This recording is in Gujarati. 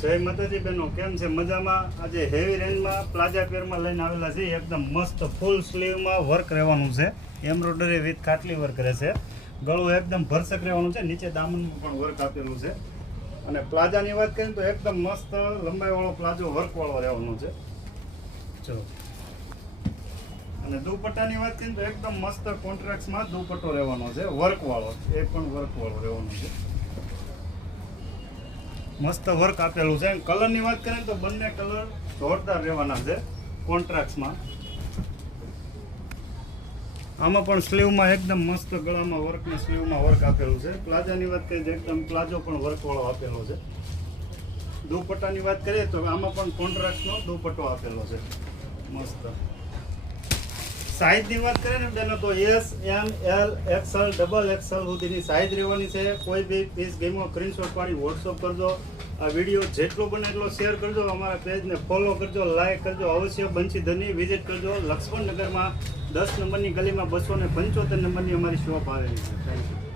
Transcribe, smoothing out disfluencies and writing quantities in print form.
જય માતાજી બહેનો, કેમ છે? મજામાં? આજે હેવી રેન્જમાં પ્લાઝા પેરમાં લઈને આવેલા છે. એકદમ મસ્ત ફૂલ સ્લીવમાં વર્ક રહેવાનું છે. એમ્બ્રોઇડરી વિથ ખાટલી વર્ક રહેશે. ગળું એકદમ ભરસક રહેવાનું છે. નીચે દામનમાં પણ વર્ક આપેલું છે. અને પ્લાઝાની વાત કરીએ તો એકદમ મસ્ત લંબાઈવાળો પ્લાઝો વર્કવાળો રહેવાનો છે. જો અને દુપટ્ટાની વાત કરીએ તો એકદમ મસ્ત કોન્ટ્રાક્ટમાં દુપટ્ટો રહેવાનો છે. વર્કવાળો, એ પણ વર્કવાળો રહેવાનો છે. મસ્ત વર્ક આપેલું છે. કલરની વાત કરીએ તો બંને કલર જોરદાર રહેવાના છે કોન્ટ્રાક્ટમાં. આમાં પણ સ્લીવમાં એકદમ મસ્ત ગળામાં વર્ક ને સ્લીવમાં વર્ક આપેલું છે. પ્લાઝાની વાત કરીએ તો એકદમ પ્લાઝો પણ વર્કવાળો આપેલો છે. દુપટ્ટાની વાત કરીએ તો આમાં પણ કોન્ટ્રાક્ટનો દુપટ્ટો આપેલો છે મસ્ત. સાઇઝની વાત કરીએ ને બેનો તો એસ, એમ, એલ, એક્સએલ, ડબલ એક્સએલ સુધીની સાઇઝ રહેવાની છે. કોઈ બી પીસ ગેમો સ્ક્રીનશોટ પાડી વોટ્સઅપ કરજો. આ વિડીયો જેટલો બને એટલો શેર કરજો. અમારા પેજને ફોલો કરજો, લાઈક કરજો. અવશ્ય બંસીધરની વિઝિટ કરજો. લક્ષ્મણનગરમાં 10 નંબરની ગલીમાં 275 નંબરની અમારી શોપ આવેલી છે. Thank you.